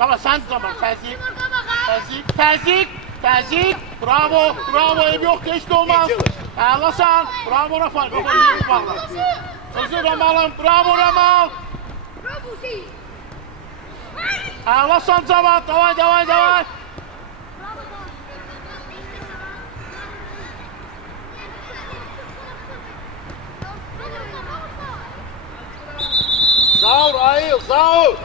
Baba sen zaman. Təzik. Bravo. Ev yok. Heç de olmaz. Əlasan. Bravo Rafael. Sözü Ramal'ım. Bravo Ramal. Əlasan Cavat. Davay. Zaur, Ayıl, Zaur.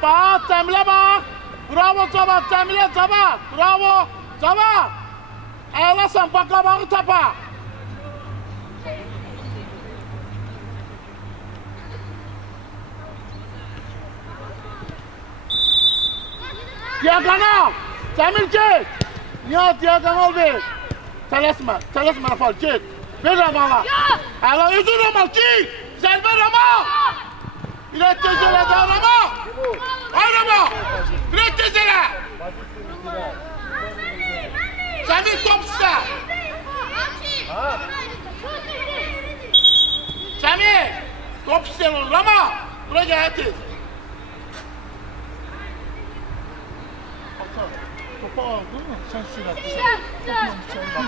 Pas. Cemile bak. Bravo Cavat. Cemile Cavat. Bravo. Cavat. Əlasan bak qabağı tapa. Diagonal. Cemil git. Nihat diagonal ver. Tələsmə Rafael git. Ver Ramal'a. Əla özün Ramal git. Zərbə Ramal. Bilet tezele daha Ramal. Ay Ramal. Bilet tezele. Cemil top size. Cemil. Top size olur Ramal. Buraya gel tez. Topu aldın mı? Sen süratli. Tamam.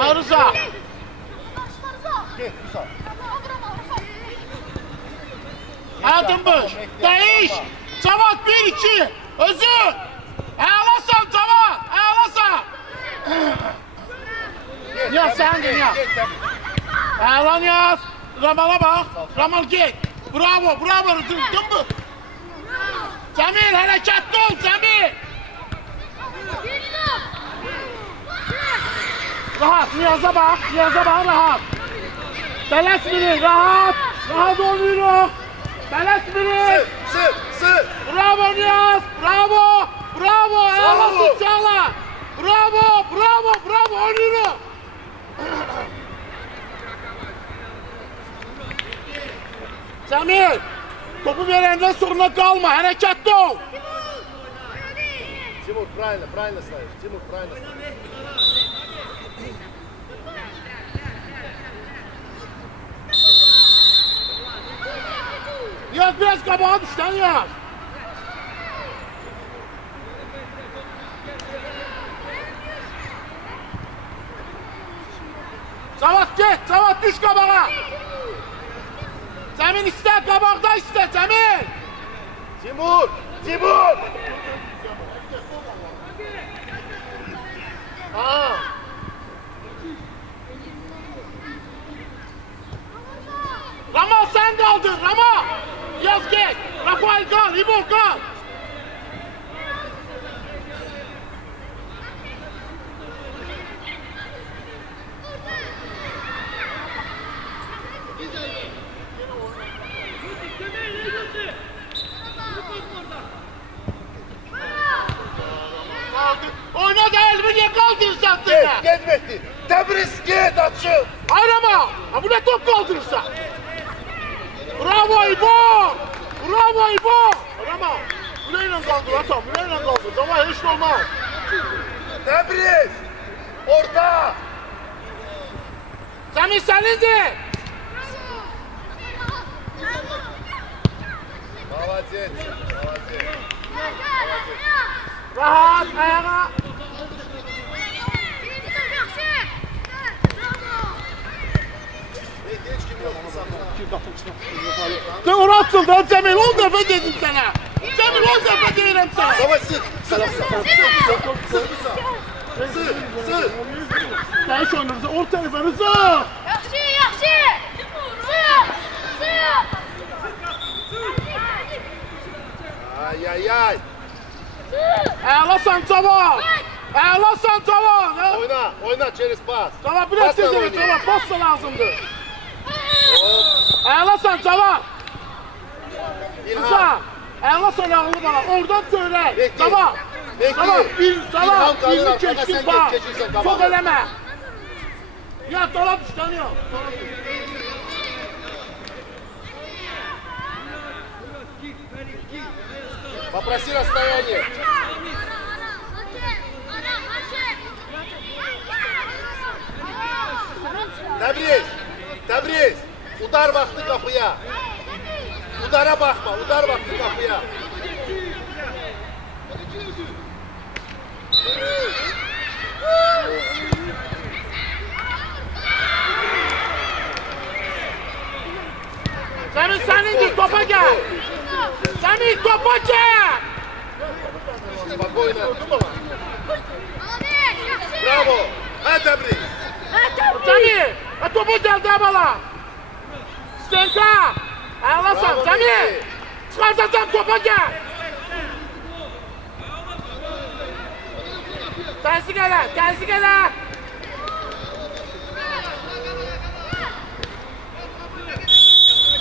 Arıza. Adımmış. Değiş. Cavat 1-2. Özür. Ağlasan Cavat. Ağlasan. Niyaz sen de Niyaz. Ağla Niyaz. Ramal'a bak. Ramal git. Bravo. Duydun mu? Cemil hareketli ol Cemil. Rahat, Niyaz'a bak rahat. Beles biri, rahat oynuyor. Beles biri. Sır. Bravo Niyaz, bravo. Ağlasın Çağla. Bravo oynuyor. Cemil, topu verenden sonra kalma, hareketli ol. Timur, правильно ставишь. Timur, правильно ставишь. Niyaz biraz kabağa düş lan Niyaz. Cavat düş kabağa. Cemil iste kabakta iste Cemil. Timur. Ramal sen kaldın Ramal. Yaz gel. Rafael kal. İbo kal. Oyna da elimi niye kaldırırsan sana? Git Mehdi. Tebriz git açıl. Hayır ama. Ha bu ne top kaldırırsa? Bravo İbo. Rama. Müreyle kaldır atam. Ama hiç olmaz. Tebriz. Orta. Cemil senindi. Молодец. Rahat ayağa. Sen onu atsın Cemil 10 defa dedim sana. Cemil 10 defa değilim sana. Давай сыр. Sır. Sen şu önümüze ortaya ver Rıza. Yaxşı. Sır. Ай-яй-яй. Əlasan Cavan. Əlasan Cavan. Oyna, oyna через pas. Cavan biraz tez elə, Cavan passa lazımdır. Əlasan Cavan. İlham. Qısa. Əlasan ağlı bana. Oradan söyle. Bekle. Cavan. Bekle. Cavan. Cavan. İlham kalır Birini arkada, keçsin sen bak. geçirsen tamam. Çok eleme. Ya dola düş tanıyor. Попроси расстояние. Tebriz. Tebriz. Udar vakti kapıya. Udara bakma. Udar vakti kapıya. Cemil senindir, topa gel. Cemil topa gel. Спокойно. Bravo. Ha Tebriz. Cemil, topa gel de bala. Stenka. Ağlasan, Bravo, Cemil. Mehdi. Çıkartacağım topa gel. Tersi gele, tersi gele.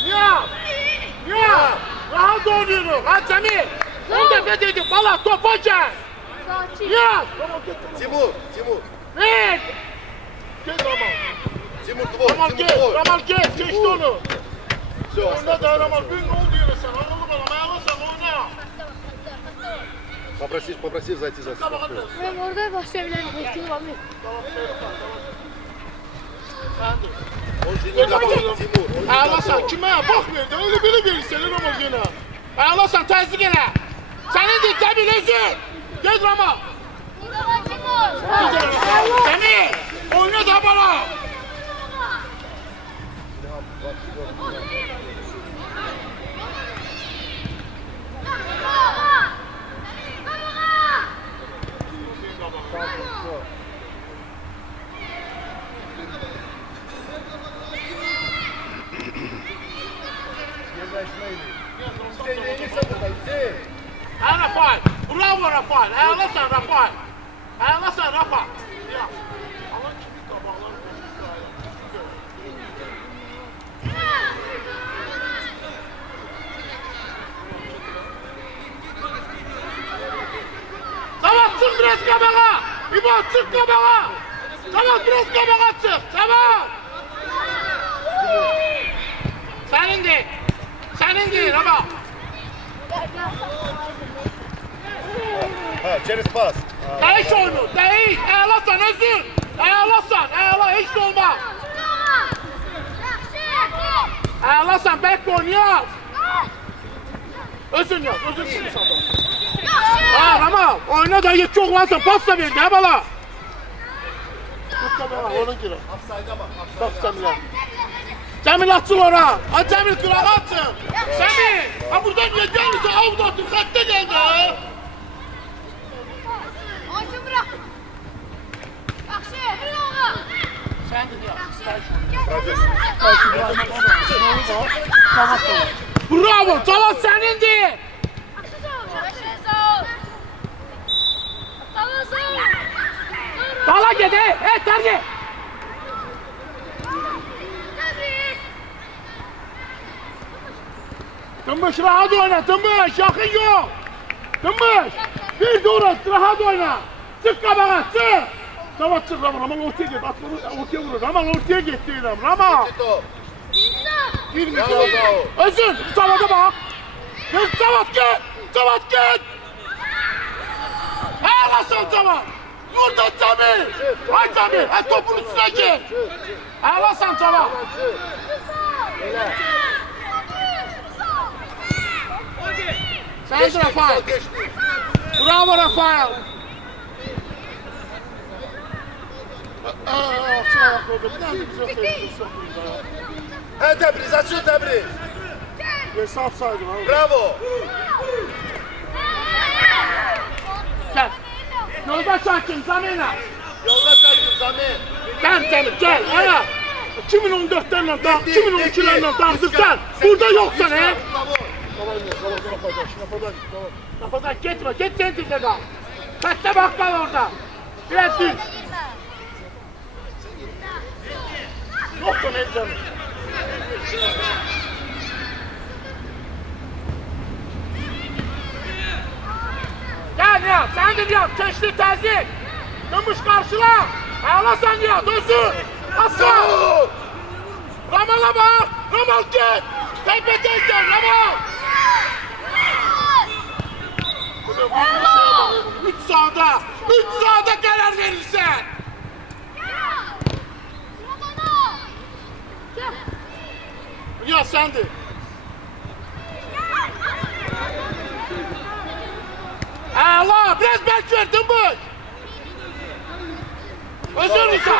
Ya, ya. Rahat oynuyorum. Ha Cemil. 10 defa dedim, bala topa gel. Ya. Timur. Timur. Ver. Gel Ramal. Timur tvor. Ramal Timur gel, tvor. Ramal gel. Geçti onu. Все, Onda da Ramal. Bir ne oldu yere sen? Anladın bana. Ayağlasan oyna. Попроси зайти за Tamam, спину. hadi. Ben orada başlayabilirim. Bekliyorum abi. Tamam, sen de. Он же не готов, Тимур. Он не Ağlasan готов. kime? Bakmıyor da öyle biri verir senin Ramal gene. Ağlasan tersi gene. Senin de Cemil özür. Gel Ramal. Cemil. Oyna da bana. Ha Rafael. Bravo Rafael. Ağlasan Rafael. Ağlasan Rafael. Ya. Allah kimi tabaklar. Tamam çık biraz kabağa. İbo çık kabağa. Tamam biraz kabağa çık. Tamam. Senin de. Senin de Rafa. Ha, через pas. Değiş oyunu. Değiş. Ağlasan özür. Ağlasan. Ağla hiç de olmaz. Ağlasan bekle oynuyor. Özür yok. Özür şimdi sana. Ha Rama. Oyna da yetki olmazsa pas da verdi. Ha bala. Tut kabağa. Onun gibi. Offside'a bak. Bak Cemil'e. Cemil açıl ora. Ha Cemil kırağı açın. Cemil. Ha buradan yiyeceğin ise avda atın. Katta geldi ha. Sen de ya. Bravo. Tamam senindi. Dala gidi. Evet tergi. Tımbış rahat oyna. Tımbış. Yakın yok. Tımbış. Bir dur. Rahat oyna. Çık kabağa. Çık. Tamam çık Ramal. Ramal ortaya git. Atları ortaya vurur. Ramal ortaya git diyorum. Ramal. Top. Girmiş. Bravo, bravo. Özür. Zavada bak. Bir zavat git. Zavat git. Ağlasın Zavat. Burada Cemil. Hay Cemil. Hay topun üstüne git. Ağlasın Zavat. Sen de Rafael. Geçti. Bravo Rafael. Kusura bakma. Bir tane güzel söylüyorsun. Ha Tebriz. Açıyor Tebriz. Ben saf saydım abi. Bravo. Gel. Yolda sakin Zamina. Yolda sakin Zamin. Gel Cemil gel. Aya. 2014'lerle daha, Bitti, 2012'lerle bitti. dağıtırsan burada yoksan he. Bravo. Tamam, şuna kadar. Kafadan geçme, geç sentrinde kal. Kaçta bak kal orada. Biraz düz. Yoksa ne canım. Gel ya, sen de ya, çeşitli terzik. Gümüş karşıla. Ağla sen ya, dönsün. Asla. Ramal'a bak. Ramal git. Kaybedeceksin Ramal. Üç sağda karar verirsen. Ya sendir. Allah, biraz belki verdin bu. Özür Rıza.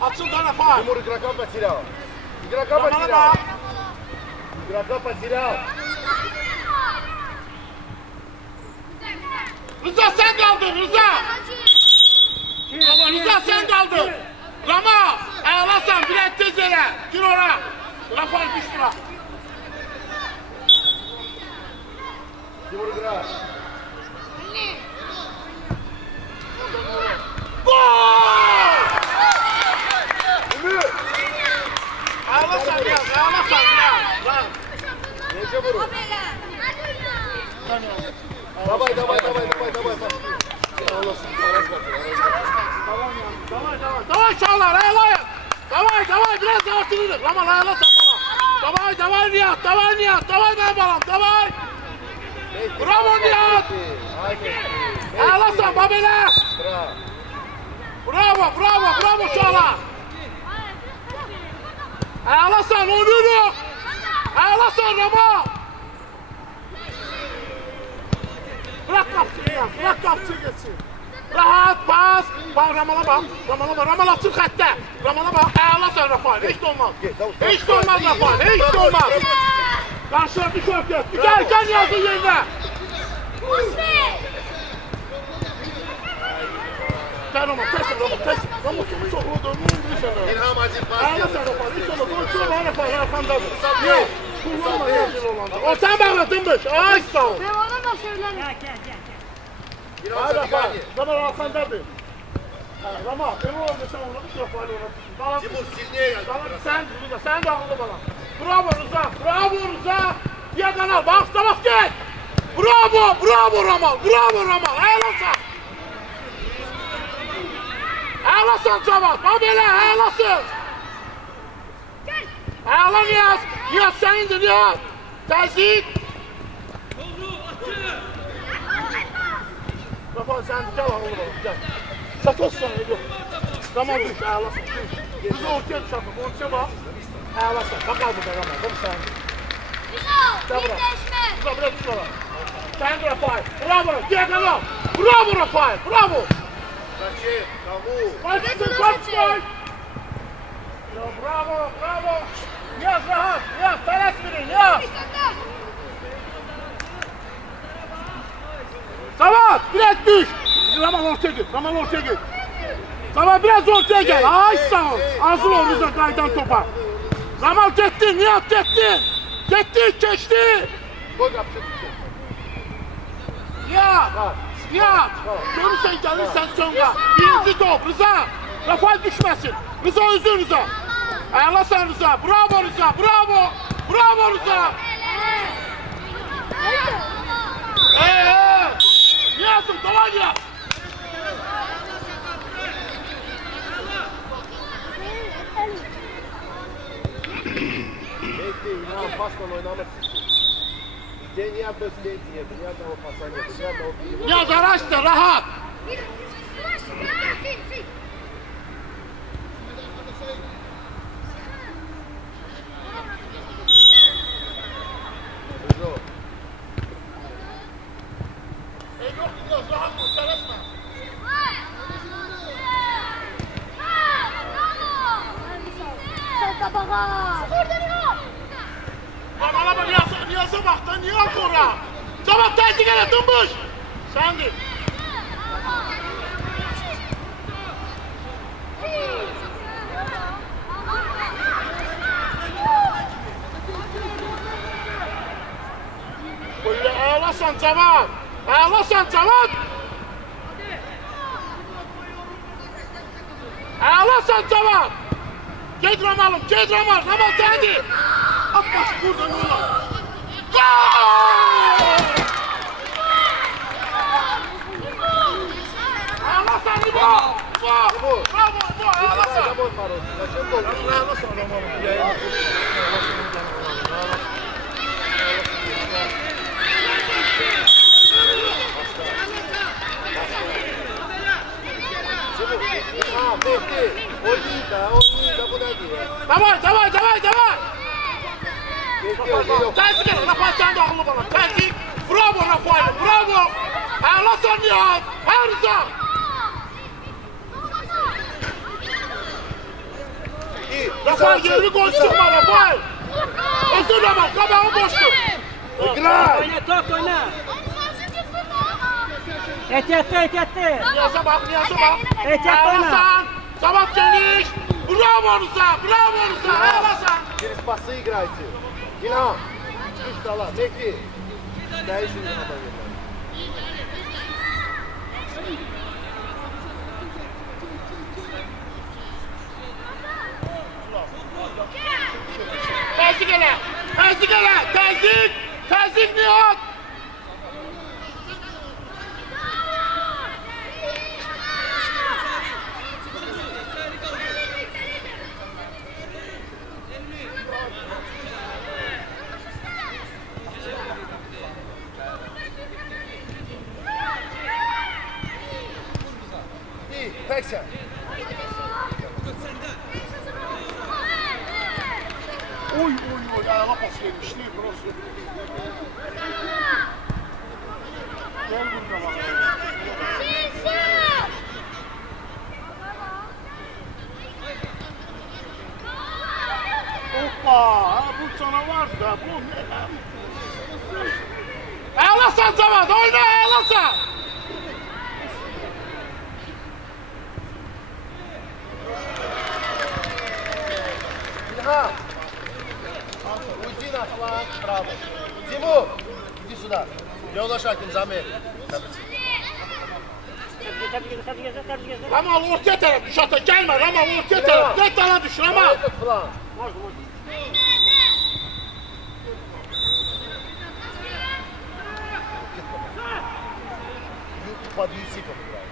Açıl dana faal. Timur игрока потерял. Игрока Ramala потерял. bak. Игрока потерял. Rıza sen kaldın Rıza. Rıza sen kaldın. Rama, ağlasan bilet tez yere. Gir oraya. Rafal düştü bak. Timur игра. Gol! Ümit. Ağlasan biraz, ağlasan ya. Lan. Nece vurur? Давай. Давай Çağlar, ağlayın. Давай, biraz daha atılır. Rama, ağlasan bana. Давай Nihat, давай benim balam, давай. Bravo Nihat. Ağlasan babele. Bravo Çağlar. Ağlasan onunu. Ağlasan Rama. Bırak kapçı geçsin. Rahat pas. Bak Ramal'a bak. Ramal açık hatta. Ramal'a bak. Ağlasan Rafael. Hiç olmaz. Hiç olmaz Rafael. Hiç olmaz. Karşıya bir şok yok. Gel yazın yerine. Gel Rama, tez. Rama çok oldu. İlham Hacı pas Ağlasan Rafael. Hiç olmaz. Konuşuyor bana Rafael. Arkandadır. Yok. Kullanma yazın olanda. O sen bağladınmış. Ay sağ ol. Ben ona da söylerim. İlham Hadi Hacı Rafael. Gani. Zaman arkandadır. Rama, Emre oldu sen onu bir Rafael ona. Timur silniye gel. Sen de akıllı bana. Bravo Rıza. Diye kanal, bak git. Bravo Ramal. Ağlasan. Ağlasan Cevat, babele ağlasın. Ağla Niyaz senindir Niyaz. Terzik. Rafael sen gel akıllı bana, gel. Satos sana yok. Ramal düş, ağlasın. Bizi ortaya düşersin, ortaya bak. Ağlasın, bak al burada Ramal, bak sen. Rıza biraz tut ona. Sen de Rafael, bravo, diye kanal. Bravo Rafael. Zачем? Кому? Kaç. Ya bravo. Niyaz rahat, teres biri, Niyaz. Savat, biraz düş. Ramal ortaya git. Savat biraz ortaya gel. Ay sağ ol. Azıl ol Rıza kaydan topa. Ramal gitti, Niyaz gitti. Geçti. Gol yapacak. Niyaz. Görürsen gelirsen sonra. Birinci top Rıza. Rafael düşmesin. Rıza özür Rıza. Ağlasan Rıza. Bravo Rıza. Niyaz'ım, давай Niyaz. Bekle İlham pasla oynamak istiyor. Bizde niye bösleyiz yedi? Niye de o pasa yedi? Niye de o bir... Niyaz araçta rahat. Uzo. Yok Niyaz rahat ol. Teresme. Ramal'a bak Niyaz'a bak da Niyaz oraya. Sabah tersi gene dönmüş. Sendir. Böyle Əlasan Cavad. Əlasan Cavad. Əlasan Cavad. Ged Ramalım, ged Ramal. Ramal sənədir. Abbas burada ne olur? Gol! Əlasan İbo. İbo. Bravo İbo. Əlasan. Əlasan Ramalım. Mehdi, oynayın da bu ne diye? Davay. Mehdi oynuyor. Tersi gel, Rafael sen de akıllı bana. Tersi. Bravo Rafael, bravo. Əlasan Nihat, Hərzə. Rafael geri gol çıkma Rafael. Özür Ramal, kabağın boştur. Ekrem. Oyna, top oyna. Ehtiyatlı. Niyaza bak. Ehtiyatlı oyna. Əlasan, Cavad geniş. Bravo Rıza, Əlasan. Через пасы играйте. Динам. Чуть стола. Мehdi. Дай еще не надо. Təzik Nihat. İyi, tek sen. Oy, ayağa pas vermişti burası. Gel burada bak. Hoppa, bu canavar da bu ne? Əlasan Cavad, oyna Əlasan. Динам. Уйди на фланг справа. Тимур, иди сюда. Yoldaşakim Zamir. Ramal ortaya tərəf düş ata, gəlmə Ramal ortaya tərəf. Get dala düş Ramal. Фланг. Под Юсипом играет.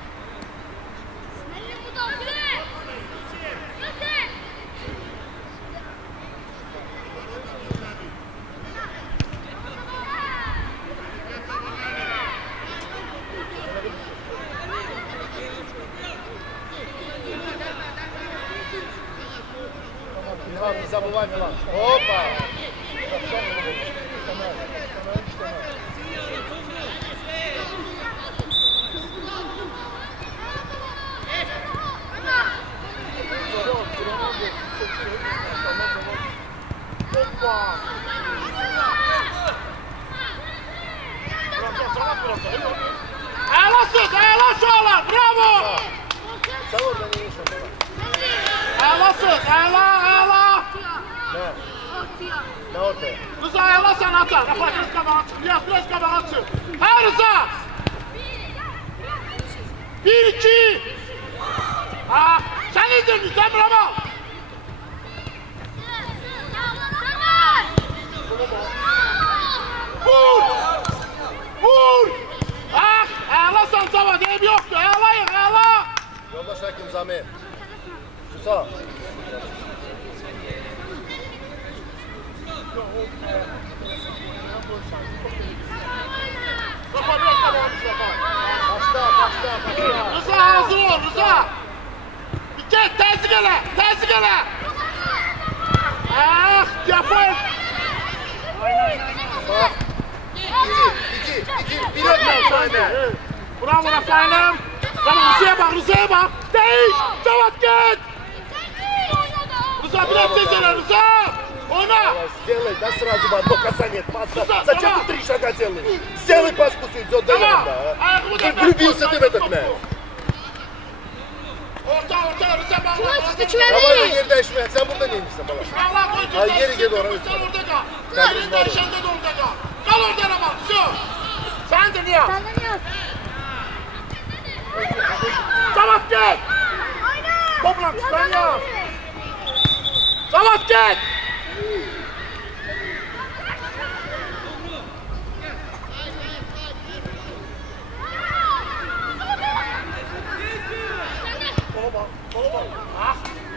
Не забывай, Милан. Опа! Əlasan, bravo! Sen orada ne işin var? Əlasın, əla. Ne? Ne ortaya? Rıza əlasan ata. Rafael biraz qabağa çıx. Nihat biraz qabağa çıx. Hə Rıza! 1-2. Sən indirmişsən Ramal. Vur! Əlasan Cavad, eyb yoxdur. Əla. Yoldaşakim Zamir. Susa. Rafael biraz qabağa çıx Rafael. Başla. Rıza hazır ol Rıza. Get təzyiq elə. Yapın. Bak. İki. Vперед нам с вами. Bravo Rafael'im. Tamam Rıza'ya bak. Değiş. Cavad git. Rıza biraz tezele Rıza. Oyna. Сделай, да сразу бы одно касание паса. Рыza, Зачем давай. ты 3 шага делаешь? Сделай пас, пусть уйдет до Tamam. да. Ты влюбился ты в этот мяч. Orta Rıza bak. Давай yer değişmeye. Sen burada neymişsin baba? Allah koy. Ay, geri gel oraya. Sen orada kal. Sen Yerin değişende de orada kal. Kal orada Ramal. Şu. Sen de Nihat. Sen de Nihat. Savaş gel. Toplan sen Nihat. Savaş gel.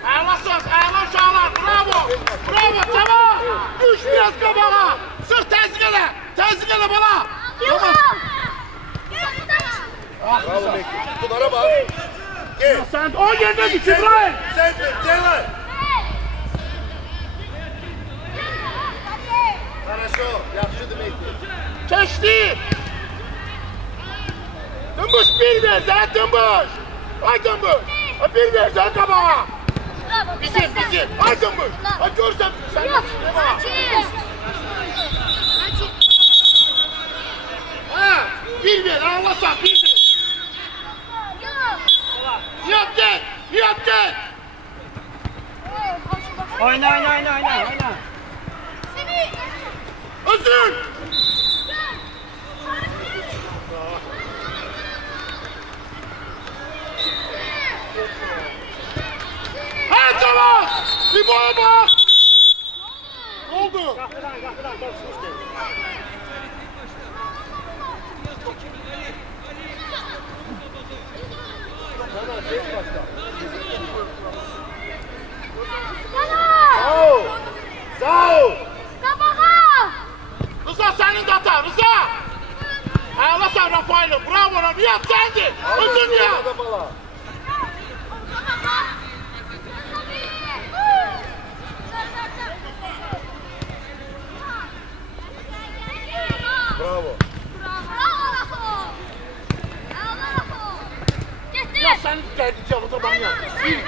Ağlasın, ağla uşaqlar, bravo, bravo, tamam. Düş biraz qabağa, sıx təzyiq elə, təzyiq elə bala. Tamam. Bravo Bekir. Bunlara bak. Gel. Sen o yerine git İbrahim. Sen de Celal. Хорошо. Yaxşı demektir. Keçdi. Dımbış bir ver, sen dımbış. Ay dımbış. Bir ver, sen qabağa. Bizim. Ay dımbış. Ay görsən, sen de qabağa. Ha, bir ver, ağlasan, bir ver. Nihat gel, Nihat gel. Oyna. Özün. Ha tamam. Bir boya bak. Ne oldu? Kapıdan basmıştı. Sana şey başla. Sağ ol. Sağ ol. Rıza senin de hatan, Rıza. Ağlasan Rafael'im, bravo lan, Nihat sendi. Özün Nihat. Bravo. Nihat sen geldi cevabı bana ya. 1-2.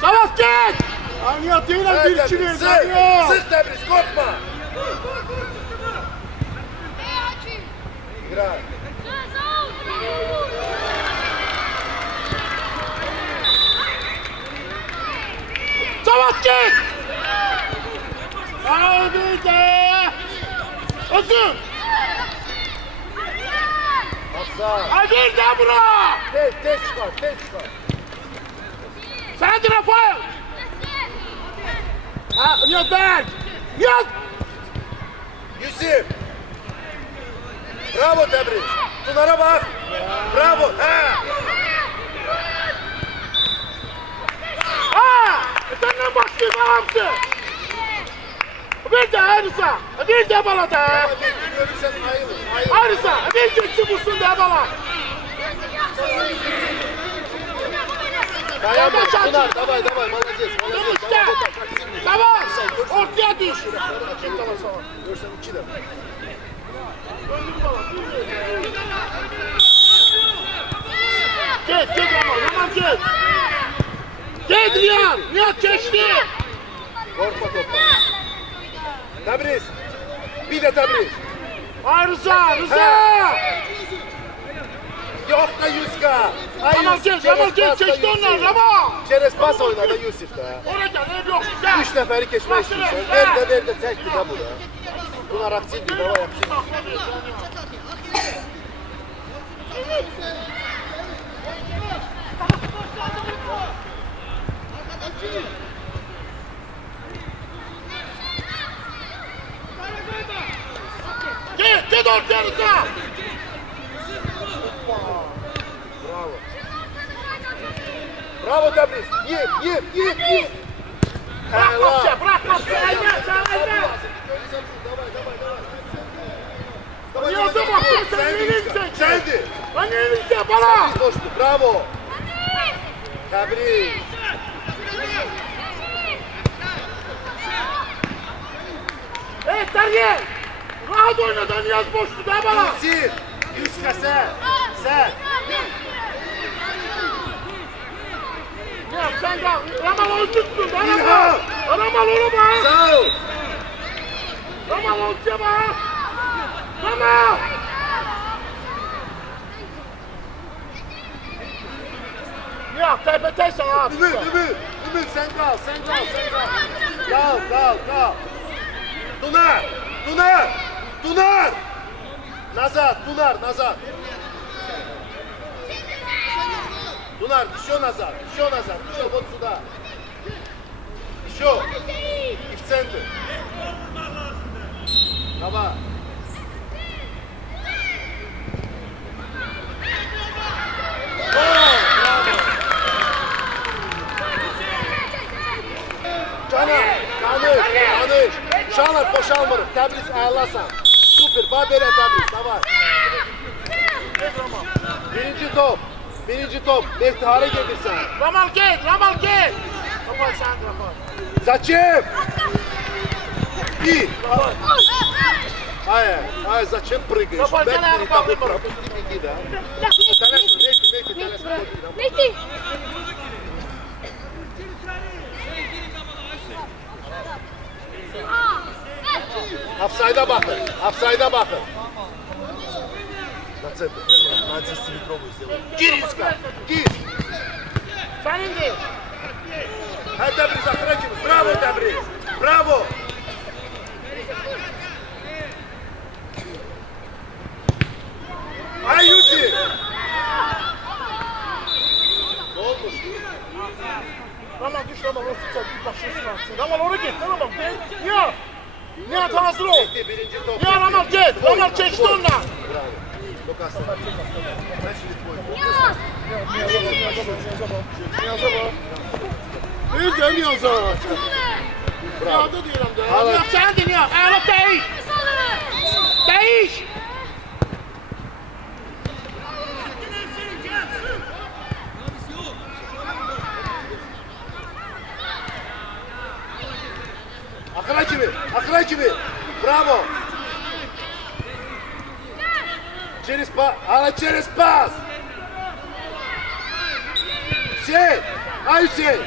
Savaş gel. Ay Nihat değil lan 1-2 ver. Sık. Sık Tebriz korkma. Girer. Savaş gel. Hadi de. Özün. Hafsa. Hadi de bura. Tez çıkar. Sen de Rafael. Ha, Nihat Berk. Nihat. Yusuf. Bravo Tebriz. Tunara bak. Bravo. Ha. Ha! Senden başlıyoruz ağamsı. Bir de Arisa. Bir de bala da. Ama bir görürsen ayrılır. Arisa. Bir geçsin bulsun da bala. Dayanma. Tunar. Davay. Malacağız. İşte. Tamam. Ortaya düş. Görsen 2 de. Gel Yaman gel. Gel Nihat geçti. Korkma topla. Tebriz. Bir de Tebriz. Ay Rıza. Yok da Yuska. Yaman gel çekti onlar Rama. Çerez pas oynadı Yusuf da. Oraya gel ev yok. Gel. 3 neferi geçmek istiyorsan. Ver de çekti de bu da. Bunlar aksiydi. Dava yapsın. Gel ortaya Rıza. Bravo. Bravo Tebriz. Yiyip. Bırak kapçı. Elme. Nihat'a baktım sen elinse. Geldi. Lan elinse bana. Tebriz boştu. Bravo. Tebriz. Evet Sergen. Rahat oynadan yaz boştu da bana. Yusuf. Yuska sen. Ya sen kal. Ramal onu tuttun. Ya. Ramal onu bak. Sağ ol. Ramal onu bak. Ramal. Ya tepeteysen ha. Ümit sen kal. Kal. Tunar. Назад, Dunar, назад. Dunar, еще назад, еще назад, еще вот сюда. Еще. И в центр. Давай. Canır. Şanlar boşalmırıq. Təbriz əlasan. Super, Babere Təbriz. Davay. Birinci top. Mehdi hara gedirsən? Ramal git, Ramal git. Ramal sen Ramal. Zachim. Bir. Ay, zачем прыгаешь? Ramal gel ayağa kalkayım bana. Mehdi. Offside'a bakın. На центр. На 10-метровую сделай. Гир, Иска. Гир. Senin de. Hadi Təbriz, axıra kimi. Bravo Təbriz. Bravo. Ay Yusuf. Ne olmuş? Ramal düş Ramal. O sıcak bir başlasın atsın. Ramal oraya git. Ramal gel. Nihat. Nihat hazır ol. Birinci top. Nihat Ramal git. Ramal çekti onunla. Bravo. Lokas'ta. Ben şimdi koydum. Nihat'a bak. İyi gel Nihat'a. Nihat'a diyorum da. Hala. Nihat sen de Nihat. Ayağına değiş. Değiş. Axıra kimi. Bravo. Через пас. Hüseyin. Ay Hüseyin.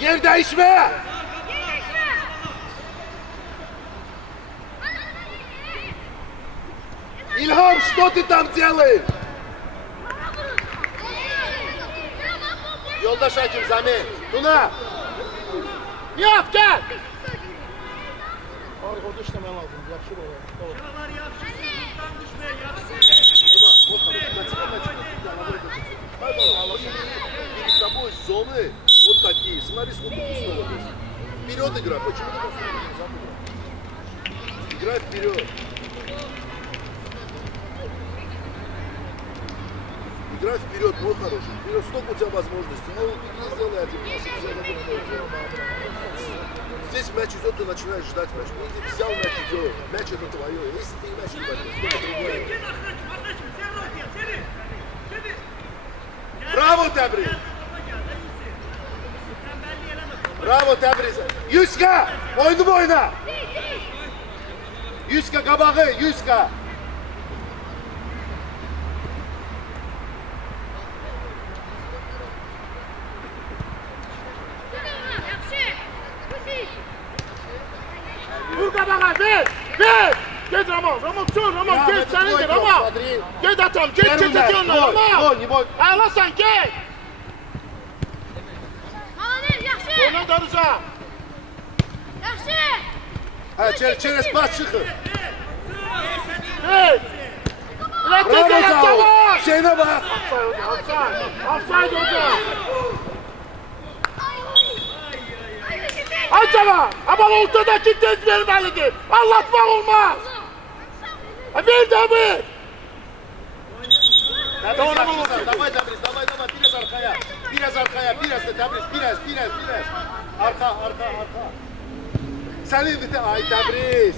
Yer değişme. Ильхам, что ты там делаешь? Yoldaş Hakim Zamin. Tuna. Nihat gel. Orada işlemen lazım. Yapışır oraya. Перед тобой зоны вот такие. Смотри, сколько пустого здесь. Вперед играй. Почему ты просто не забыл? Играй вперед. Играй вперед, мой хороший. Вперед, столько у тебя возможностей. Ну, не сделай один пас. Здесь мяч идет, ты начинаешь ждать мяч. Ну, ты взял мяч, идет. Мяч это твое. Если ты мяч не возьмешь, то это другое. Bravo Təbriz. Bravo Təbriz. Yüzka, oyunu oyna. Yüzka qabağı, Yüzka. Vur kabağa ver. Ver. Git Ramal. Ramal çor. Ramal git. Senin de Ramal. Git atam. Git çekti onunla. Ramal. Ayla sen git. Oyuna darıca. Ha, через pas çıkın. Ver. Bravo Zao. Şeyine bak. Offside hoca. Acaba ama ortadaki tez vermelidir. Anlatmak olmaz. Ver de ver. Давай, Təbriz, давай, biraz arkaya. Biraz da Təbriz, biraz. Arka. Sen indi ay Təbriz.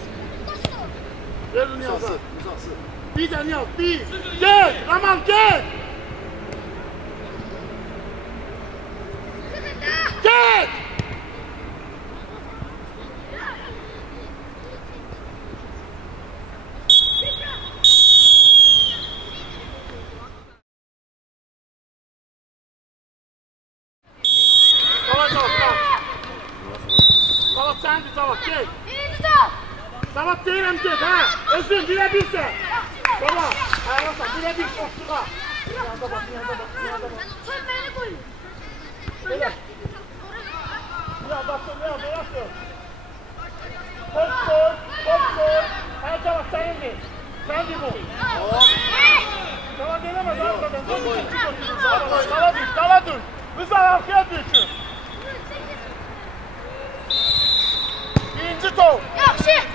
Ver Nihat'a. Uzaksın. Bir de Nihat, bir. Gel, Ramal gel. Gel. Tamam. Hey! Tamam deyirəm get, hə? Özün bilə-bilsən. Baba, ayağlasan, bilə-bil boşluğa. Yanda bax, yanda bax, yanda bax. Sen beni koy. Belə. Ya baxın, ya bırakın. Top. Her taraf senindir. Sendir bu. Tamam gelemez arkadan. Dala dur. Rıza arkaya düşün. İkinci top. Yaxşı.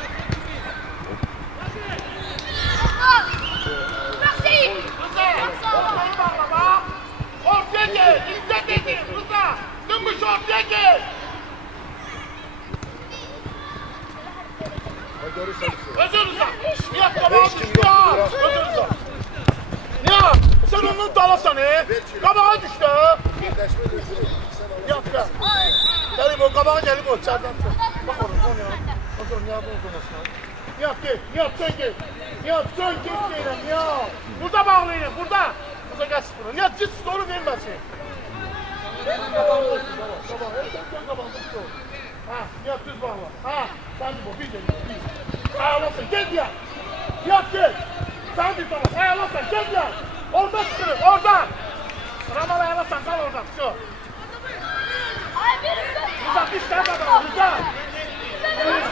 Bırak Seyit. Rıza. Ortayı bağla bak. Ortaya gel. İzzet edin. Rıza. Dönmüş ortaya gel. Özür Rıza. Nihat kabağa düştü ha. Özür Rıza. Nihat sen onun dalasan kabağa düştü. Birleşme özürü. Nihat gel. Gelip o kabağa gelip o içeriden tut. Bak orada ya. Özür Nihat'ın uzunlasına. Nihat gel. Nihat sen gel. Nihat sen gel deyirəm Nihat. Burada bağlayın burada. Burada gelsin bunu. Nihat git doğru verməsin. Kabağın olsun baba. Kabağın. Sen kabağın olsun. Ha Nihat düz bağla. Ha sen bu bir gel. Ayağlasın gel ya. Nihat gel. Sen bir tamam. Ayağlasın gel ya. Orada sıkırın orada. Ramal ayağlasın kal oradan. Şu. Ay benim de. Rıza bir tane baba. Rıza. Evet.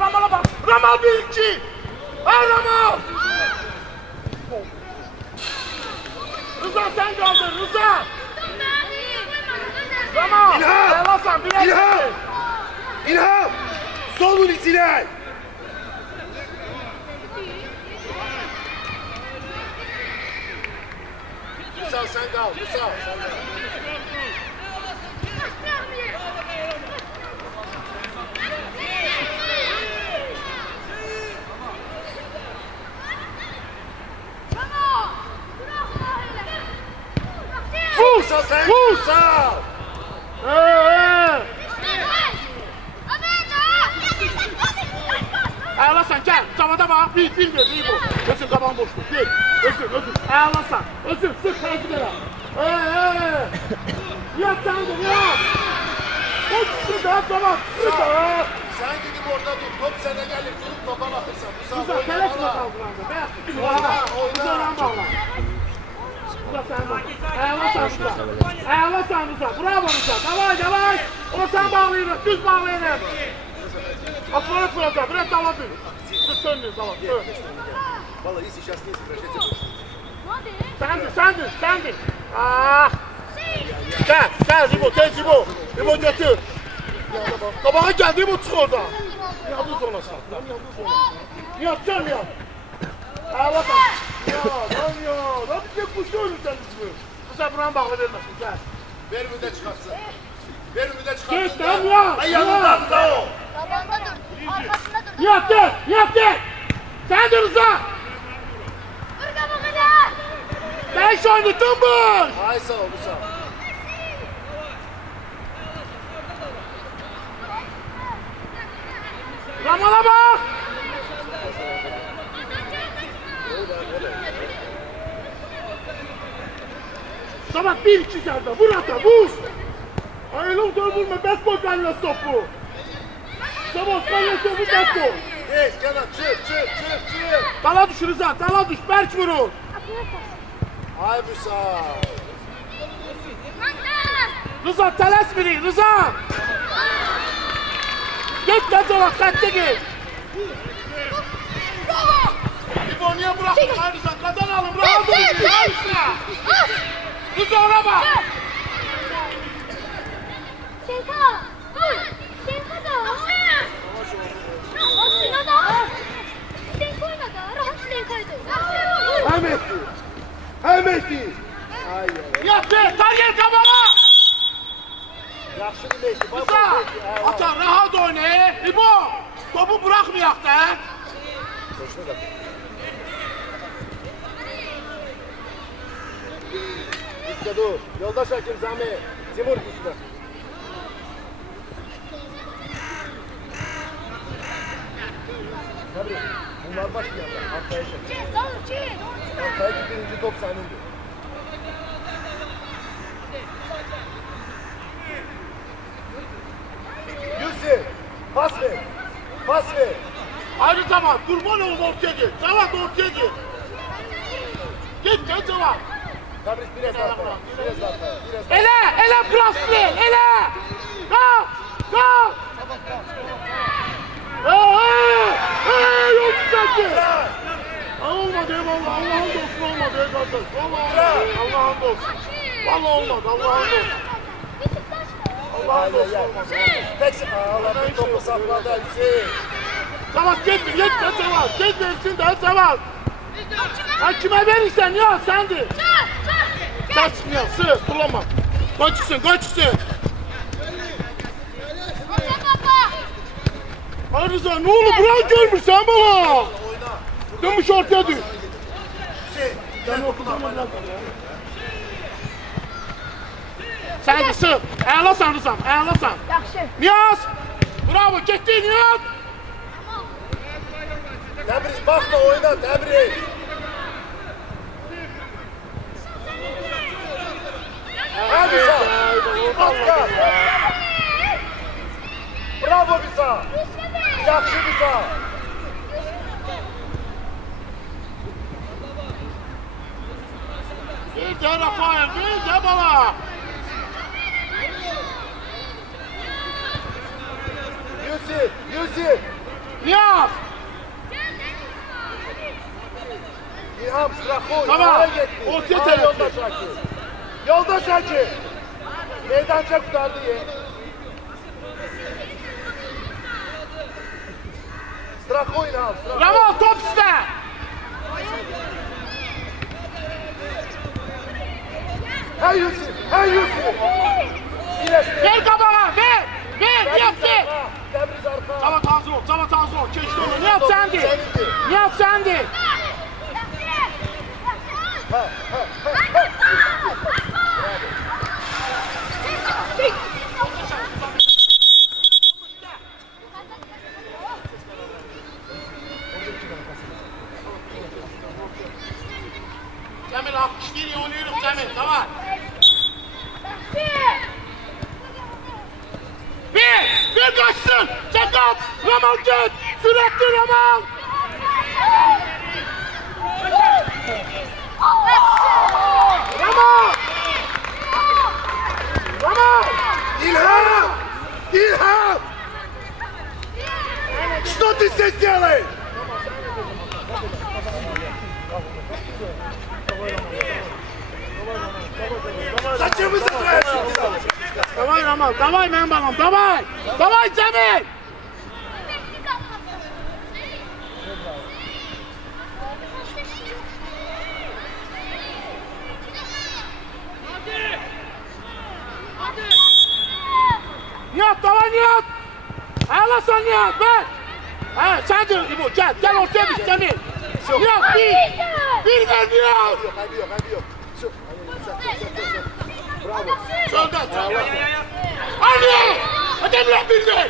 Ramal'a bak. Ramal bir iki. Ay Ramal. Rıza sen kaldır Rıza. Ramal. İlhan. Ayağlasın bir İlhan. İlham! Solun içine! Musa sen kal, Musa sen kal. Musa sen, Musa! Ayağlasan gel. Zavada bak. Bir verdiği bu. Özür kaban boşluk. Bir. Özür. Ayağlasan. Özür. Sık tersi bela. Yat sen de yat. Sık da tamam. Sık da. Sen gidip orada dur, top sana gelir, durup topa bakırsan. Musa Güzel. oyna Telefona valla. kaldıranda. Güzel lan bağla. Rıza sen bak. Ayağlasan Rıza. Ayağlasan Rıza. Bravo Rıza. Davay. Onu sen bağlayın. Düz bağlayın. Atlara fırlatacağım. Biraz daladır. Sık dönmüyor zaman. Valla iyi сейчас не Sendir. Ah. Gel Ribo, Ribo götür. Kabağa geldi Ribo çık orada. Yalnız olasın. Nihat sen Nihat. Ağlatan. Ya. Bir tek kuşu ölürsen üstünü. Kısa buranın bağlı vermesin. Gel. Ver müde çıkarsın. Ver müde çıkarsın. Geç lan Nihat. Ay yanından da o. Babanda dur. Arkasında dur. Nihat gel. Sen de Rıza. Dur kapıda. Ben şu anda tımbır. Ay sağ ol Musa. Ramal'a bak. Sabah 1-2 sende. Vur ata, vur. Ayrılık dön vurma. Baskol benimle topu. Sabah benimle topu baskol. Geç Kenan çık. Dala düş Rıza, dala düş. Berk vurun. Ay Musa. Rıza teles biri, Rıza. Git Gazola, kaçta git. İbo niye bıraktın? Hayır Rıza, kazanalım. Rahat olun. Rıza ona bak. Şevka. Dur. Şevka da. Aslında da. Şevka oynadı. Rahat Şevka'ydı. Hemeti. Ay. Yat be, Tayyel Kabala. Yaxşı bileydi. Rıza, ata rahat oyna. İbo, topu bırakmayak da. Gitme dur. Yoldaş Hakim Zami. Timur gitme. Tabii. Bunlar başlayanlar. Arkaya çek. Arkaya birinci top senindi. Pas ver. Pas ver. Ayrı zaman. Kurban olun ortaya git. Cevat ortaya git. Git gel Cevat. Təbriz biraz arxa. Biraz arxa. Biraz arxa. Ele plaslı. Ele. Kalk. Kalk. Yol düzeltti. Olmadı eyvallah. Allah'ın olsun olmadı ey kardeş. Allah'ın olsun. Vallahi olmadı. Allah'ın olsun. Allah'ın olsun olmadı. Tek Allah'ın topu sapladı Hüseyin. Cevat git Cevat. Git versin de Cevat. Ha kime verirsen ya sendir. Saçmıyor. Sığ. Kullanma. Koy çıksın. Hayır Rıza ne olur bırak görmüş sen bana. Dönmüş ortaya düş. Hüseyin. Gel ortaya. Sen de sığ. Ağlasan Rızam. Ağlasan. Yaxşı. Niyaz. Bravo. Gitti Niyaz. Təbriz baxma oyna Təbriz. Hadi sağ. Atka. Bravo Bisa. Yaxşı Bisa. Bir de Rafael. Bir de bala. Yusuf. Niyaz. İlham Sırakoy. Tamam. Ortaya Ortaya Yoldaş Akif. Yoldaş Akif. Meydanca kurtardı ye. Sırakoy İlham. Bravo top üstte. Hey Yusuf. Ver kabala. Ver. Niyaz ver. Təbriz arka. Cevat hazır ol. Keçti onu. Niyaz sendi. Cemil 61 oynuyorum Cemil. Tamam. Bir kaçsın. Çakat. Ramal git. Sürekli Ramal. Ramal. Ilham! Что ты здесь делаешь? Зачем вы затраиваете? Давай Ramal. Давай benim balam. Давай Cemil. Nihat давай Nihat. Ağlasan Nihat ver. Ha sen de İbo gel ortaya düş Cemil. Nihat bir ver Nihat. Hadi yok. Bravo. Soldan. Hadi. Hadi Nihat bir ver.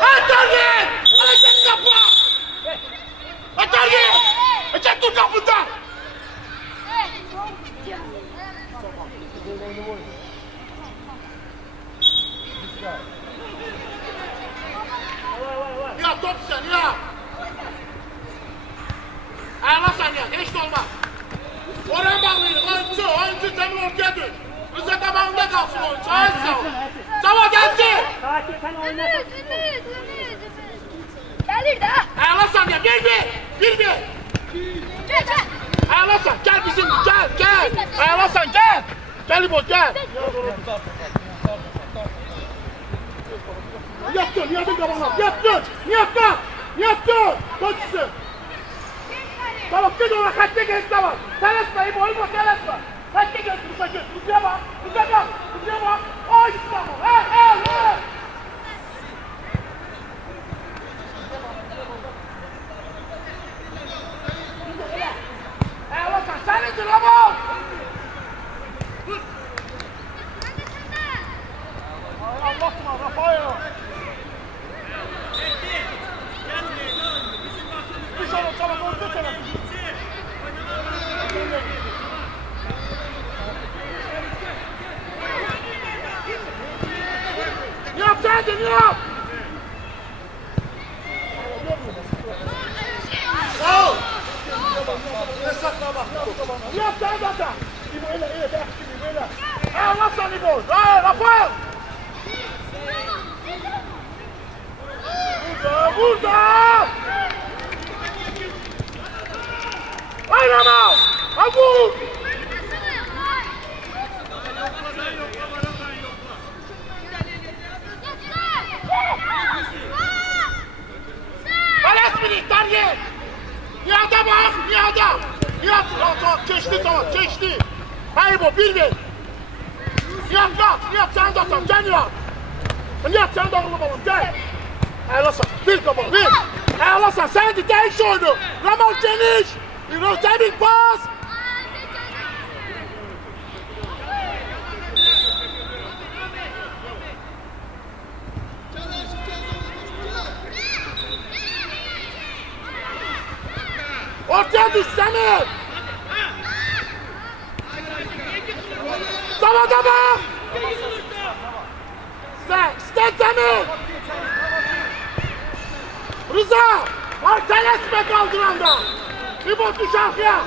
Atar git. Açın kapı. Atar git. Açın dur kapıda. Ya top sen ya. Ağlasan ya. Hiç de olmaz. Oraya bağlıydı. Oyuncu Cemil ortaya düş. Rıza tabağında kalsın oyuncu. Hayır sağ ol. Sava gelsin. Sakin sen oyna. Gelir de. Ağlasan ya. Bir. Ağlasan gel bizim gel. Ağlasan gel. Gel İbo gel. Nihat'ın kabağına. Nihat'ın. Koçsun. Tamam git ona kaçta geç tamam. Telaşma İbo telaşma. Kaçta geç Rıza git. Rıza'ya bak. Ay tamam. Hey. Ağlasan senindir ama. Allah'ım Rafael. Dışarı tamam orta tarafı. Esatla bak. Nihat sen zaten. İbo öyle bak gibi böyle. Allah sen İbo. Rafael. Burada. Oynama. Vur. Alas beni target. Nihat'a bak. Nihat'a. Nihat geçti tamam geçti. Hayır bu bir ver. Nihat kaç. Nihat sen de atan. Gel Nihat. Nihat sen de oğlum oğlum gel. Ağlasan. Bir kapalı bir. Ağlasan sen de değiş oyunu. Ramal geniş. Rotemik pas. Ortaya düş Semih! Savada bak! Sen Semih! Rıza! Artelesme kaldıranda! İbo düş arkaya!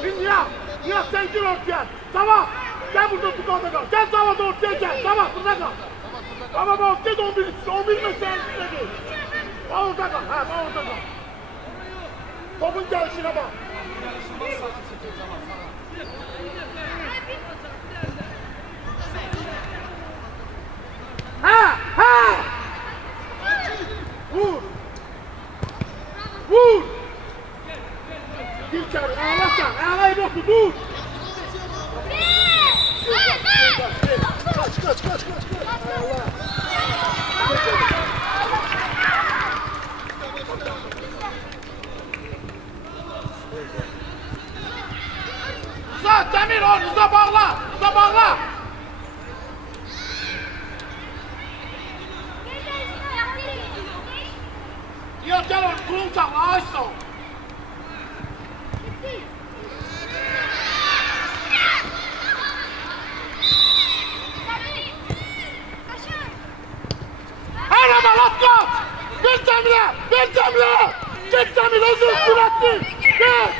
Şimdi Nihat sen gir ortaya! Tamam! Gel burada tutalda kal! Gel Savada ortaya gel! Tamam burada kal! Tamam ortaya da 11 metreye gir! Orada kal! Ha orada kal! Topun gelişine bak. Ha! Vur! Vur! Gir içeri, ağlarsan, ağlayıp yoktu, dur! Kaç. Allah. Rıza, Demir ol, Rıza bağla! Rıza bağla! Nihat gel oğlum, kulun çakla, ağaçsın. Her hemen at kaç! Bir Cemile! Git Cemile, özür süratli! Git!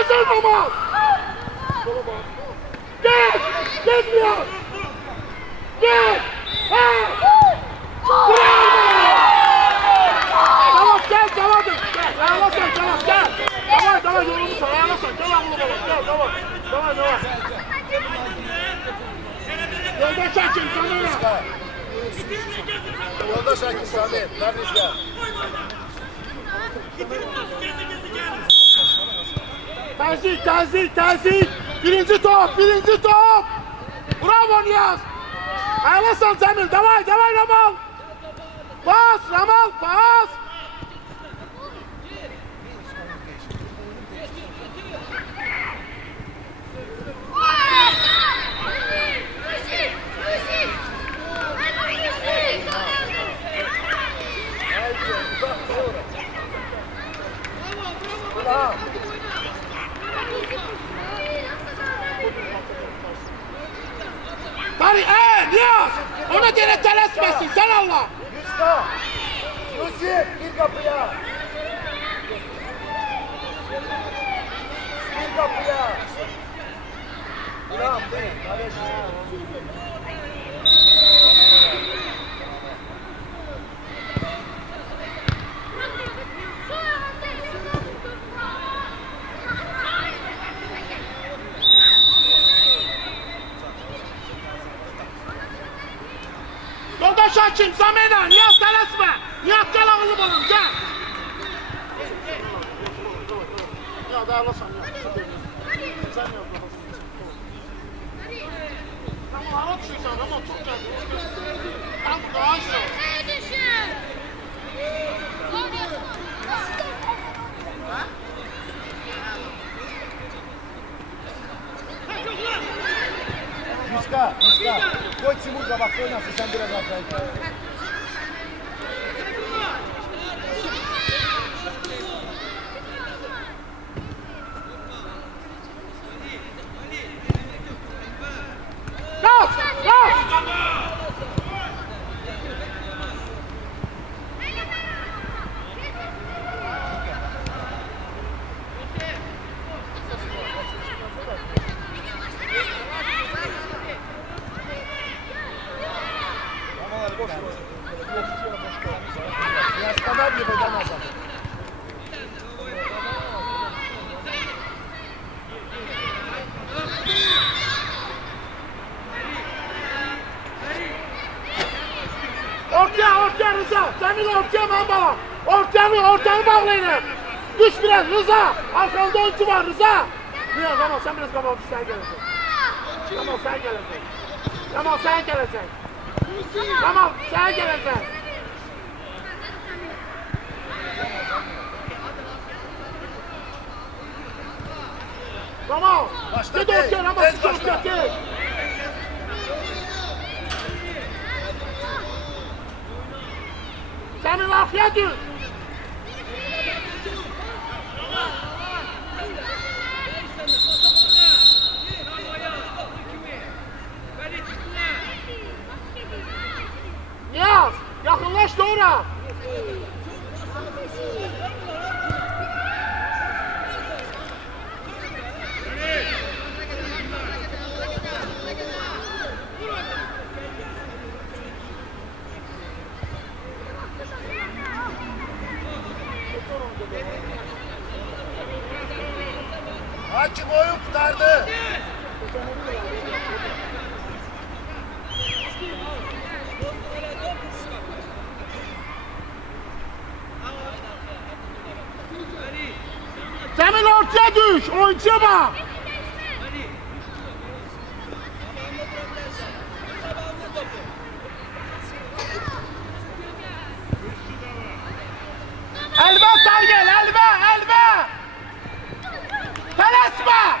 Özür Roman! Git Nihat! Git! Tamam gel, tamam ağlasan, tamam gel! Tamam yolunu sor, ağlasan, gel ağlı baba, gel, tamam! Tamam. Yoldaş Hakim, sana ne? Yoldaş Hakim Sami. Kardeş gel. Tezih! Birinci top! Bravo Niyaz! Ağlasan Cemil, davay Ramal! Pas! Bari Niyaz! Ona gene telesmesin sen Allah! Yusuf gir kapıya. Ulan bu kardeş. Yoldaş Hakim, Samena, Nihat telesme! Nihat gel ağlı balım, gel! Ya da ağlasan ya. Sen yap babasını. Tamam ara düşürsen ama çok geldi. Ben burada ağaçsın. Yuska. Koy Timur da bak oynasın sen biraz arkaya. Cemil ortaya ben bala. Ortanı bağlayın. Düş biraz Rıza. Arkanda oyuncu var Rıza. Niye Kemal sen biraz Kemal sen geleceksin. Kemal sen geleceksin. Kemal sen geleceksin. Kemal sen geleceksin. Kemal. Başla Git gel, ortaya Kemal. tez Git başla. ortaya gel. Cemil arkaya düş. Niyaz, yakınlaş doğru. Hakim oyun kurtardı. Cemil ortaya düş, oyuncuya bak. Elbe sar gel, elbe. Telaşma.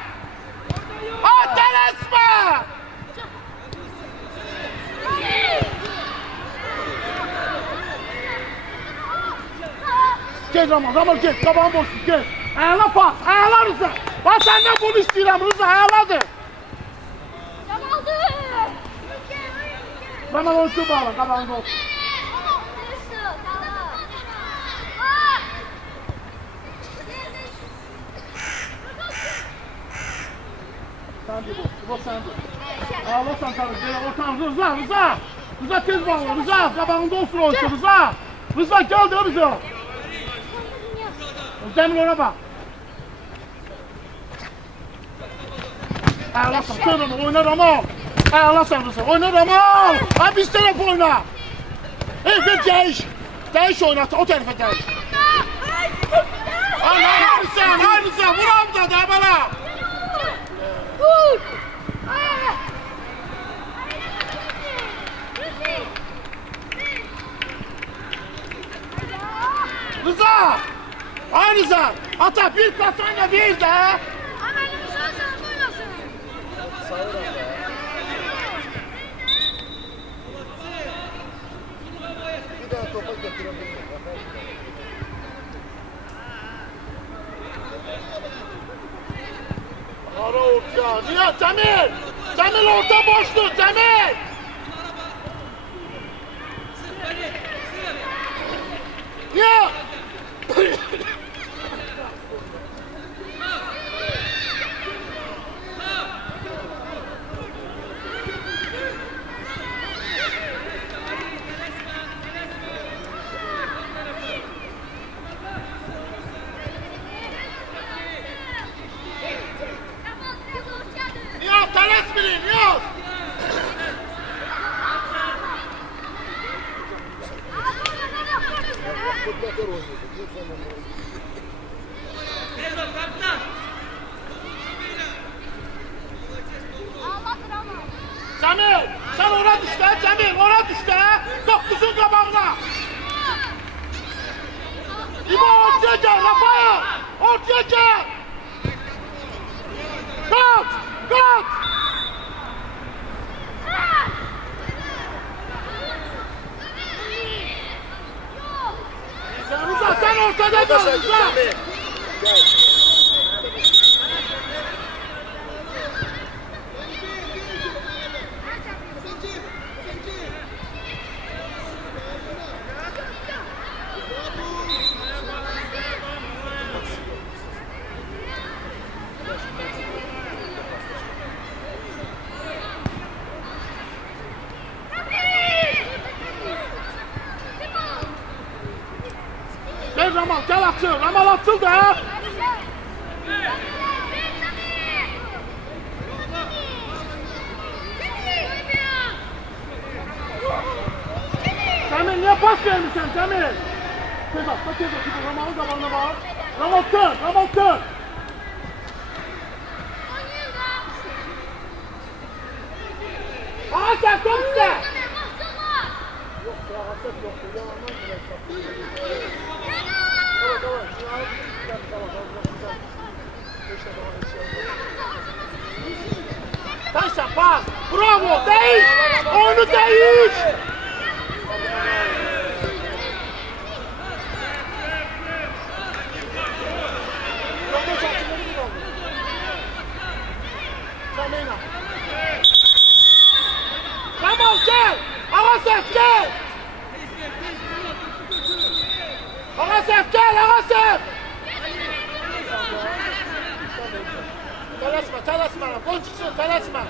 Telaşma. Gel Ramal gel, kabağın boşsun gel. Ayağla pas, ayağla Rıza. Bak senden bunu istiyorum Rıza, ayağladı. Ramal oyuncu bağla, kabağın boşsun. Sen de bu sen de. Ağlarsan tabii, gel ortam Rıza. Rıza tez bağla, Rıza, kabağında olsun oyuncu Rıza. Rıza gel de Rıza. Cemil ona bak. Ağlarsan, söyle onu, oyna Ramal. Ağlarsan Rıza, oyna Ramal. Ha biz taraf oyna. Bir değiş oynat, o tarafa değiş. Hayır sen, vur abla da bana. Rıza! Ay Rıza! Ata bir kasayla değil de! Bir daha topa getirebilir. Ara ortaya! Niye? Cemil! Cemil orta boşlu! Cemil! Niye? Niyaz, teres biri, Niyaz! Futbollar oynuyordu. Cemil! Sen ona düş de, Cemil! Ona düş de! Dokuzun kabağına! İbo ortaya gel, Rafael! Ortaya gel! Kaç! Rıza sen ortada dur Rıza! Gel. Gel Ramal, gel atıl! Ramal atıl da! Cemil niye pas vermişsən Cəmil. Tez at, tez at. Ramalın qabağına bax. Ramal tör, Ramal tör. Ağa sen top üstə. Yok ya, hasret yok. Yalandan bile Taşa pas. Bravo. Değiş. Oyunu değiş. Ramal gel. Ağasef gel. Ağasef gel. Ağasef. Telaşma, telaşma. Gol çıksın, telaşma.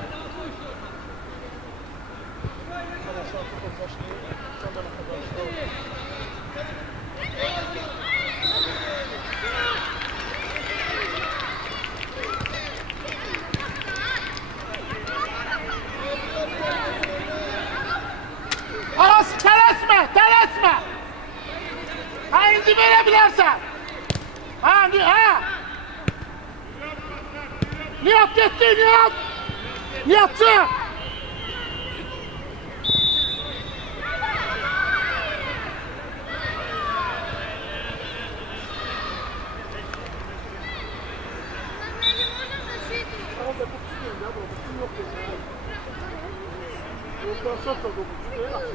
Ağası telaşma, telaşma. Ha indi verebilirsen. Ha. Nihat gitti, Nihat! Nihat'cığım!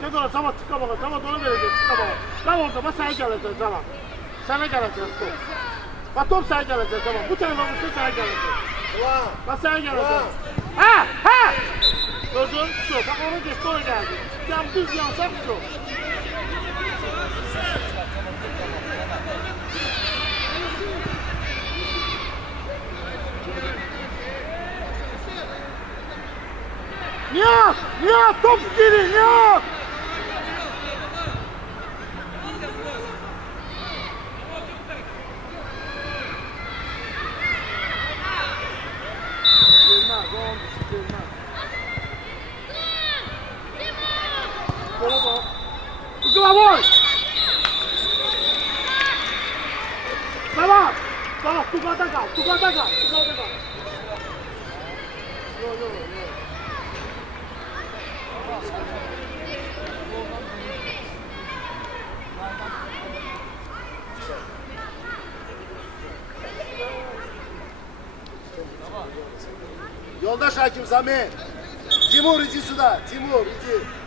Ne kadar zaman çıka bana, zaman onu vereceğiz çıka bana. Ben orada bak sana geleceğiz zaman. Sana geleceğiz top. Bak top sana geleceğiz zaman. Bu tarafa vursun sana geleceğiz. Bak sana geleceğiz. Ha! Gördün? Şu, bak onu geçti oraya geldi. Yan biz yansak şu. Nihat! Top geri! Nihat! Головой! Tamam! Tamam, tukada kal. Yok. Yoldaş hakim Sami. Timur иди сюда. Timur иди.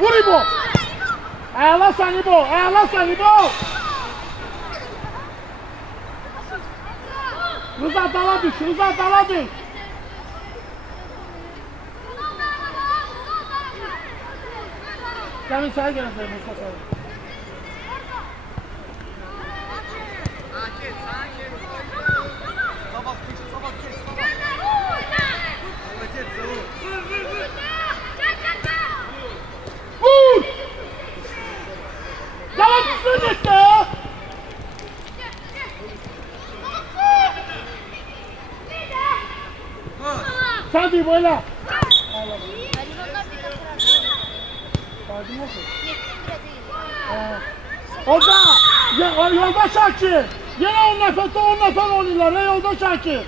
Vur İbo! Ayarlarsan İbo! Rıza dala düş! Cemil sana gelin sen Mustafa sana. Vur! Dala düşsün işte ya! Sen değil böyle. Orada yolda Şakir. Yine 10 nefer oynuyorlar. Yolda Şakir.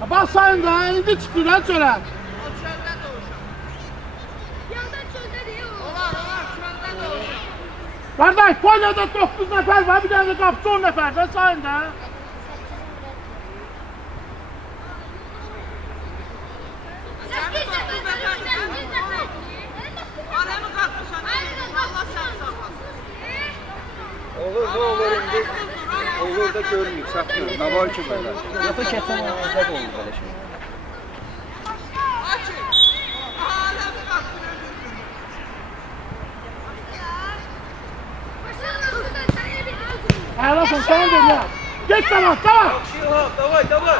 Bak sayın da, indi çıktı lan söyle. Yandan çölde değil o. Kardeş, Konya'da 9 nefer var, bir tane de kapısı 10 nefer de sayın da. Olur ne olur indi. Olur da görmüyor, saklıyor. Ne var ki böyle? Yoksa keçen ağızda da olur böyle şey. Ayarlasın, sen de ya. Geç tamam, tamam. Şilham, davay, davay.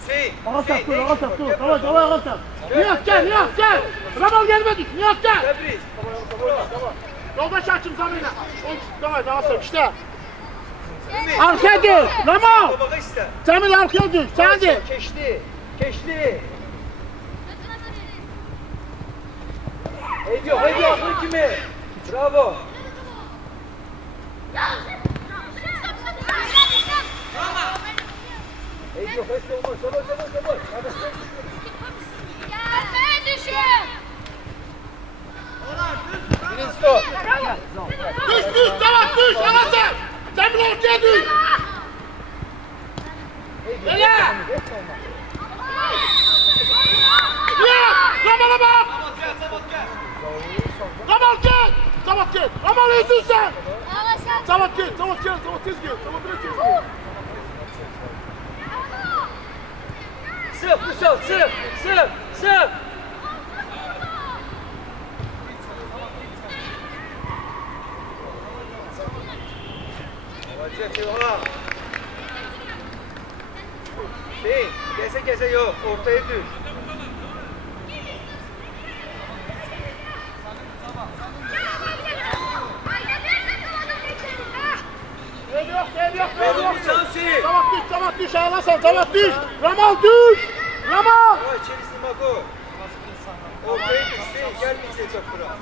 Hüseyin. Ağaçak dur, ağaçak dur. Davay, davay ağaçak. Nihat gel, Nihat gel. Ramal gelmedik, Nihat gel. Tebriz. Yoldaş açım Samir'le. Davay, ağaçak işte. Arkaya dur, Ramal. Babağı iste. Samir arkaya dur, sen de. Keçti. Keçti. Heydi, heydi aklı kimi? Bravo. Heydi, heydi olmaz. Sabah, sabah, sabah. Birinci stop. Düş, tamam düş, ağaçak. Samir ortaya düş. Bela. Nihat, Ramal'a bak. Ramal gel. Sabah gel. Ramal özün sen. Sabah gel, sabah gel, sabah tez gel. Sabah biraz tez gel. Sık, Musa, sık, sık, sık. Hacı, Çilha. Şey, geze yok, ortaya düş. Gel yok. Oğlum bir şans Hüseyin. Sabah düş, ağlasan, sabah düş. Ramal düş. Ramal. Vay içerisine Mako. Ortaya düş Hüseyin, gelmeyecek yok bura.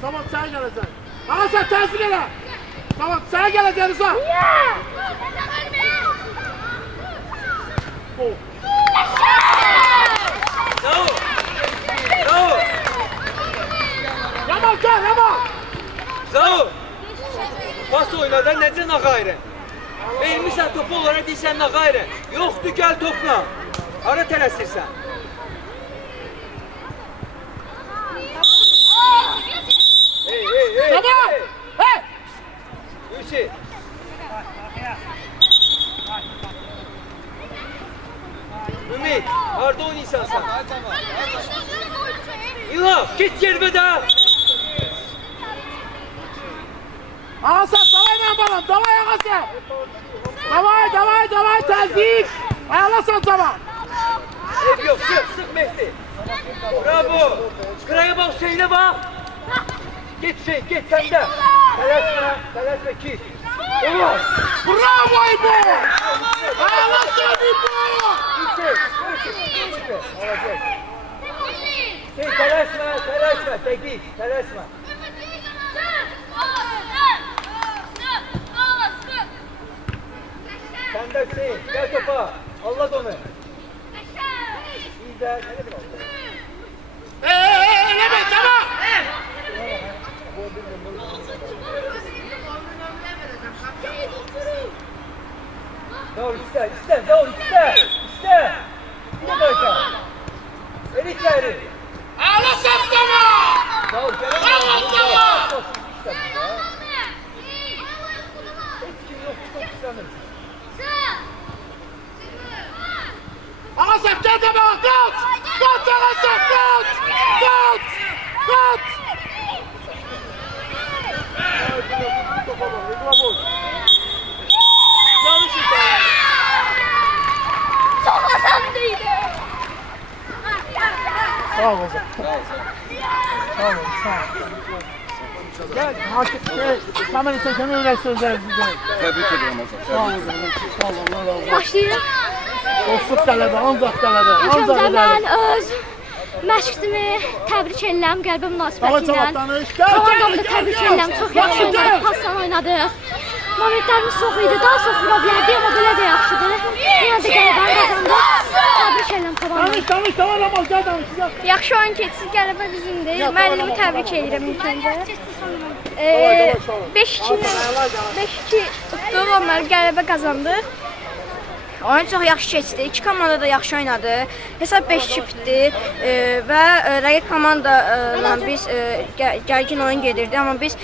Tamam sen geleceksin. Ağaçak tersi gele. Tamam sen geleceksin Rıza. Oh. Bravo. Bravo. Ramal gel, Ramal. Bravo. Pas oynadan necə nə gayrı? Vermişsən topu onlara deyirsən nə gayrı? Yoxdur gəl topla. Ara tələsirsən. Hey. Ramal. Hey. Hüseyin. Ümit, harda oynayırsan sən? İlham, git yerime daha. Ağaçak davay ben balam, davay Ağaçak. Davay terzik. Ayarlasan sabah. Ev yok, sık Mehdi. Bravo. Kıraya bak, Hüseyin'e bak. Git Hüseyin, git sen de. Telaşma, git. Ulan. Bravo İbo. Ayarlasan İbo. Hüseyin. Alacak. Hüseyin, telaşma, teknik, telaşma. Sen de Hüseyin, gel topa. Allah onu. İyi de, ne dedim oldu? Eleme tamam. Davul iste. Bir de böyle. Eli içeri. Ayarlasan sabah. Davul gel. Allah. Hiç kim yok, çok istedim. Ağaçak gel de bana kaç. Kaç Ağaçak kaç. Yanlış işte. Sokasam değildi. Sağ ol hocam. Gel hakim. Hemen sen öyle sözler bize. Tebrik ederim hocam. Sağ ol hocam. Sağ ol Allah razı olsun. Başlayın. Dostluk tələbə, ancaq tələbə, İlk ancaq öncə mən tələbə. öz məşqçimi təbrik edirəm qəlbə Tamam münasibətilə. cevap tanış. Gel Komandamı da təbrik edirəm. Çox yaxşı oynadıq, pasla oynadıq. Momentlərimiz çox idi, daha çox vura bilərdik, amma belə də yaxşıdır. Yenə də qələbəni qazandıq. Təbrik edirəm komandamı. Tanış tamam Ramal gel tanış. Yaxşı oyun keçdi, qələbə bizimdir. Müəllimi təbrik edirəm ilk öncə. 5-2 tutduq, onları qələbə qazandıq. Oyun çox yaxşı keçdi. İki komanda da yaxşı oynadı. Hesab 5-2 bitdi və rəqib komandayla biz gərgin oyun gedirdi, amma biz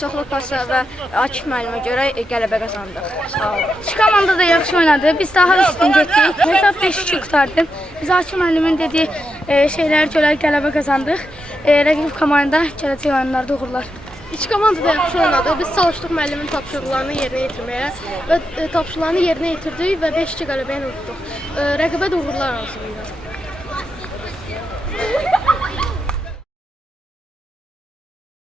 çoxlu pasa və Akif müəllimə görə qələbə qazandıq. Sağ olun. İki komanda da yaxşı oynadı. Biz daha üstün getdik. Hesab 5-2 qurtardı. Biz Akif müəllimin dediyi şeylərə görə qələbə qazandıq. Rəqib komanda gələcək oyunlarda uğurlar. İki komanda da yaxşı oynadı. Biz çalışdıq müəllimin tapşırıqlarını yerinə yetirməyə və tapşırıqlarını yerinə yetirdik və 5-2 qələbə ilə utduq. Rəqibə də uğurlar arzulayırıq.